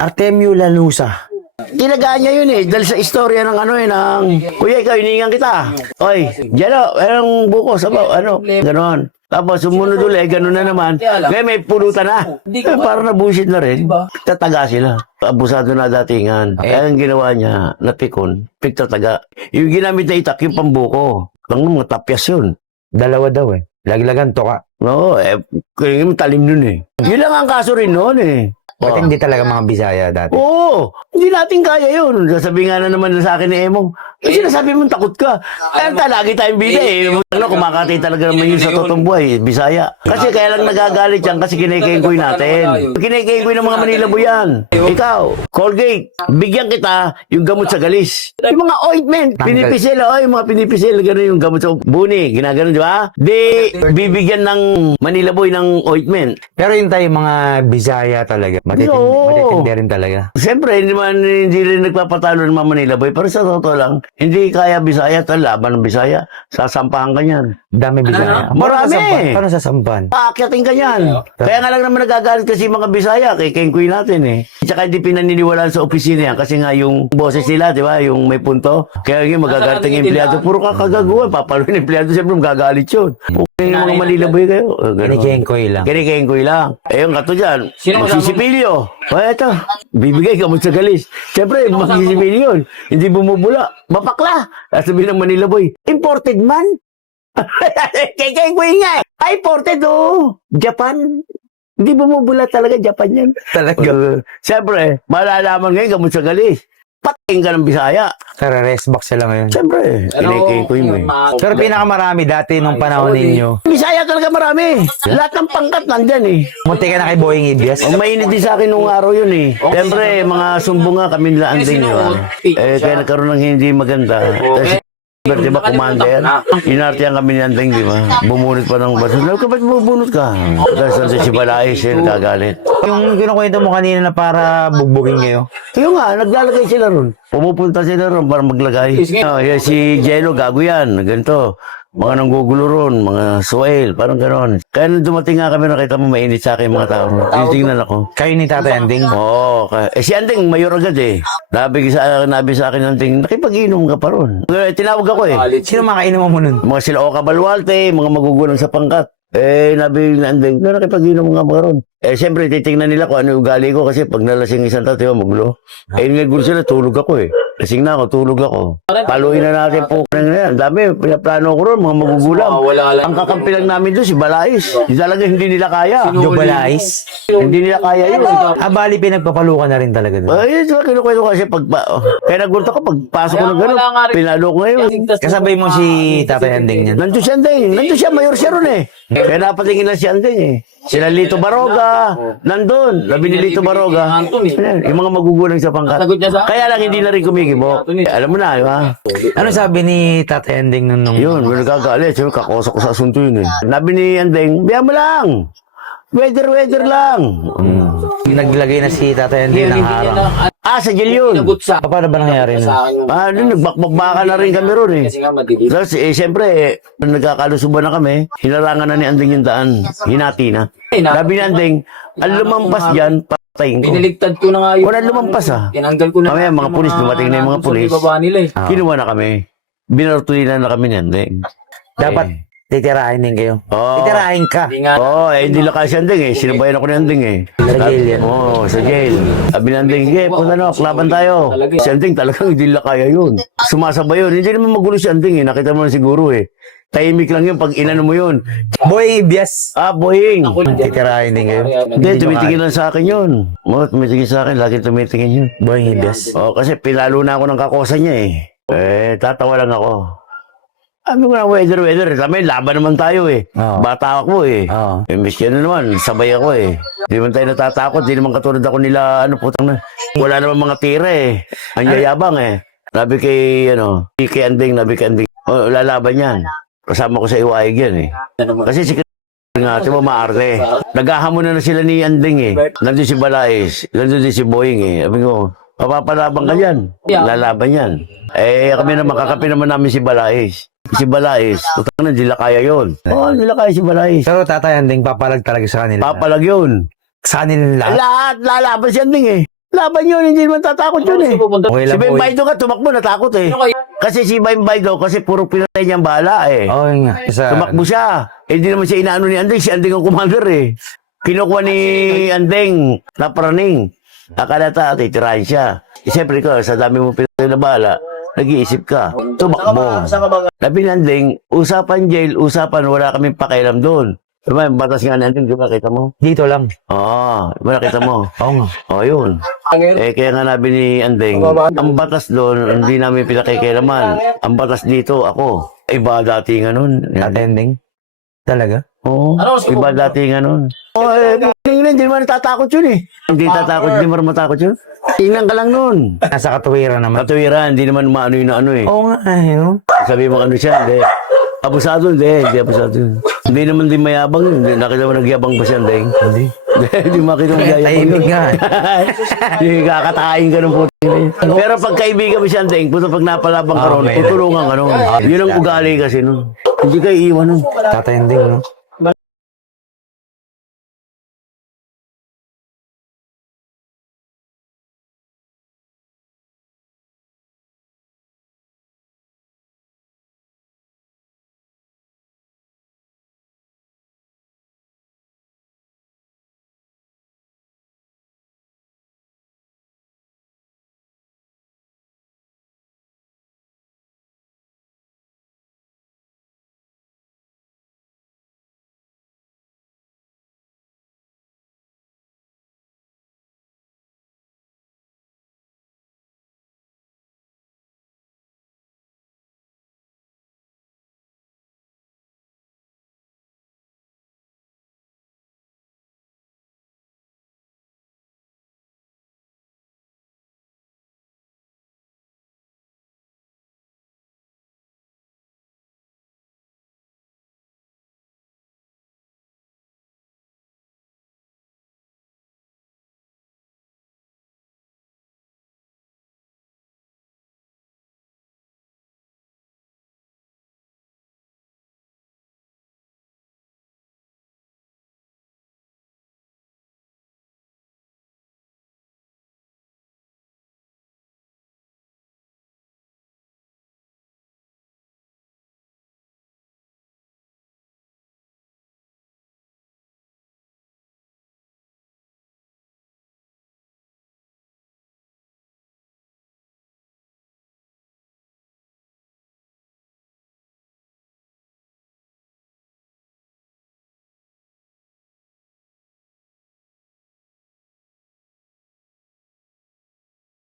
Artemio Lanusa. Tinagaan niya yun eh, dahil sa istorya ng ano eh, ng, Kuya, ikaw, hiningan kita. Oy, Jalo, anong buko, sabaw, ano, ganon. Tapos sumunod ulit, gano'n na naman. Ngayon may pulutan na. Eh, parang nabusit na rin. Tataga sila. Abusado na datingan. Kaya ang ginawa niya, napikon, pigtataga. Yung ginamit na itak, yung pambuko. Ang mga tapyas yun. Dalawa daw eh. Laglagan to ka. Oo, eh, yung talim nun eh. Yun lang ang kaso rin noon eh. Ba't Oh. hindi talaga mga Bisaya dati? Oo, hindi natin kaya yun. Sasabi nga na naman sa akin ni Emong, eh, sinasabi mo takot ka. Kaya ta, lagi tayong bida eh. Ano, kumakatay talaga naman yun sa totoong buhay, Bisaya. Kasi kaya lang nagagalit yan kasi kinikengkoy natin. Kinikengkoy ng mga Manila yan. Ikaw, Colgate, bigyan kita yung gamot sa galis. Yung mga ointment, pinipisil, oh, yung mga pinipisil, gano'n yung gamot sa buni, ginagano, di ba? Di, bibigyan ng Manila Boy ng ointment. Pero yun tayo mga Bisaya talaga. Matitindi, Oo. matitindi rin talaga. Siyempre, hindi man hindi rin nagpapatalo ng mga Manila Boy, pero sa totoo lang, hindi kaya Bisaya, tal laban ng Bisaya, sasampahan ka niyan. Dami Bisaya. Ano? Marami. Paano sa Sampan? Paano sa Sampan? Paakyatin ka niyan. Kaya nga lang naman nagagalit kasi mga Bisaya, kay Kengkoy natin eh. Tsaka hindi pinaniniwalaan sa opisina yan, kasi nga yung boses nila, di ba, yung may punto. Kaya yung magagalit ang empleyado, puro kakagaguan, papalo yung empleyado, siyempre magagalit yun. Kung yung mga Manila Boy kayo, ganun. Kinikengkoy lang. Kinikengkoy lang. Eh, yung kato dyan, Sino magsisipilyo. O, eto, bibigay ka mo sa galis. Siyempre, magsisipilyo yun. Hindi bumubula. Mapakla. At sabihin ng Manila boy, imported man? Kekengkoy nga eh. Ay, imported oh. Japan. Hindi bumubula talaga, Japan yan. Talaga. Uh, Siyempre, malalaman ngayon gamot sa galis. Patayin ka ng Bisaya. Tara, rest box sila ngayon. Siyempre, kinikengkoy mo eh. Pero pinakamarami dati nung panahon ninyo. Bisaya talaga marami. Lahat ng pangkat nandyan eh. Munti ka na kay Boying Ibias. Ang mainit din sa akin nung araw yun eh. Siyempre, mga sumbong nga kami nila anding yun. Eh, kaya nagkaroon ng hindi maganda. Kasi, di ba, commander? Inartiyan kami ni Anding, di ba? Bumunot pa ng baso. Sabi ko, ba't bubunot ka? Dahil sa si Balais, eh, nagagalit. Yung kinukwento mo kanina na para bugbugin kayo. Yung nga, naglalagay sila ron. Pumupunta sila ron para maglagay. Oh, yeah, si Jello, gago yan. Ganito. Mga nanggugulo ron, mga soil, parang gano'n. Kaya nung dumating nga kami, nakita mo mainit sa akin mga tao. Tinitingnan ako. Kayo ni Tatay Anding. Oo. ka- eh, si Anding, mayor agad eh. Nabi sa, nabi sa akin Anding, nakipag-inom ka pa ron. Eh, tinawag ako eh. Sino makainom mo nun? Mga sila Oka Balwalte, mga magugulang sa pangkat. Eh, nabi ni Anding, na nakipag-inom nga ba ron? Eh, siyempre, titingnan nila kung ano yung ugali ko kasi pag nalasing isang tao, diba, magulo. Eh, nagulo sila, tulog ako eh. Lasing na ako, tulog ako. Paluin na natin po. na yan. Dami, pinaplano ko ron, mga magugulang. Ang kakampi lang namin doon, si Balais. Di talaga hindi nila kaya. Joe Balais. Hindi nila kaya yun. Ah, bali pinagpapalukan na rin talaga doon. Ay, yun, kinukwento ko kasi pag, oh, kaya nagulat ako pag pasok ko ng gano'n, pinalo ko ngayon. Kasabay mo si Tatay Anding niyan. Nandun si Andeng, nandun siya, mayor siya ron eh. Kaya napatingin lang si Andeng eh. Sila Lito Baroga, nandun, labi ni Lito Baroga. Ayan, Yung mga magugulang sa pangkat. Sagot niya sa Kaya lang hindi na rin kumikibo. Alam mo na, di ba? Ano sabi ni Tatay Anding nun nung... Yun, may nagkakalit. Siyempre, kakosok ko sa asunto yun eh. Nabi ni Andeng, biya mo lang. Weather, weather lang. Naglagay na si Tatay Anding ng harang. Ah, sa jail yun. Sa Paano ba nangyari nun? sa akin yung Ah, nun, nagbakbaka na rin kami ron eh. kasi nga madikit. Tapos, eh, siyempre, eh, nagkakalusuban na kami, hinarangan na ni Anding yung daan. Hinati na. Ay, na- Sabi ni Anding, ang lumampas dyan, patayin ko. Piniligtad ko na nga yun. Wala lumampas ah. Tinanggal ko na. Mamaya, mga pulis, dumating na yung mga nandun sa pulis. baba nila eh. Ah. Kinuha na kami. Binartulinan na kami ni Anding. Dapat titirahin din kayo. Oo. Titirahin ka. Oo, oh, eh, hindi lang kasi Anding eh. Sinabayan ako ni Anding eh. Sa jail yan. Oo, oh, sa jail. Sabi ni Anding, sige, punta na, laban tayo. Talaga. Si Anding talagang hindi nila kaya yun. Sumasabay yun. Hindi naman magulo si Anding eh. Nakita mo na siguro eh. Tahimik lang yun pag inano mo yun. Boy Ibias. Ah, boying. Titirahin din kayo. Hindi, tumitingin lang sa akin yun. Oo, tumitingin sa akin. Lagi tumitingin yun. Boy Ibias. Oo, kasi pinalo na ako ng kakosa niya eh. Eh, tatawa lang ako. Sabi ko na, weather, weather. Kami, laban naman tayo eh. Oo. Bata ako eh. Oo. Eh, miss yan na naman, sabay ako eh. Di man tayo natatakot, di naman katulad ako nila, ano putang na. Wala naman mga tira eh. Ang yayabang eh. Nabi kay, ano, kay Anding, nabi kay Anding. Oh, lalaban yan. Kasama ko sa iwaig yan eh. Kasi si nga, si maarte. Naghahamon na na sila ni Anding eh. Nandun si Balais, nandun din si Boying eh. Sabi ko, mapapalaban ka yan. Lalaban yan. Eh, kami naman, kakapi naman namin si Balais. Si Balais, utang na, nila kaya yun. Oo, oh, nila kaya si Balais. Pero Tatay Anding papalag talaga sa kanila. Papalag yun. Sa kanila lahat. Lahat, lalaban si Anding eh. Laban yun, hindi naman tatakot yun eh. Okay Si lang po. Baido ka, tumakbo, natakot eh. Kasi si Ben Baido, kasi puro pinatay niyang bala eh. Oo yun nga. Isa, Tumakbo siya. Eh, di naman siya inaano ni Andeng. Si Andeng ang commander eh. Kinukuha ni Andeng na praning. Akala ta, titirahin siya. Eh, siyempre ka, sa dami mo pinatay na bala, nag-iisip ka. Tumakbo. Sabi ni Andeng, usapan jail, usapan, wala kaming pakialam doon. Diba, yung batas nga ni Andeng, di ba, kita mo? dito lang. Oo, di ba nakita mo? Oo nga. Oo, yun. Eh, kaya nga nabi ni Andeng, ang batas doon, hindi namin pinakikialaman. Ang batas dito, ako. Iba dati nga nun. Attending. Talaga? Oo. Iba dati nga nun. Oo, eh, tingnan, hindi naman natatakot yun eh. Hindi tatakot, hindi mo matakot yun. Tingnan ka lang nun. Nasa katuwiran naman. Katuwiran, hindi naman maano yun na ano eh. Oo nga eh. No? Sabi mo ano siya, hindi. Abusado, hindi. Hindi abusado yun. Hindi naman din mayabang yun. Hindi, nakita mo nagyabang ba siya, hindi? Hindi. Hindi makita mo nagyayabang Tahimik nga. Hindi, kakatayin ka ng yun. Pero pag kaibigan mo siya, Deng, puto pag napalabang ka ron, Okay. tutulungan ka nun. Yun ang ugali kasi nun. Hindi ka iiwan nun. Tatending, no?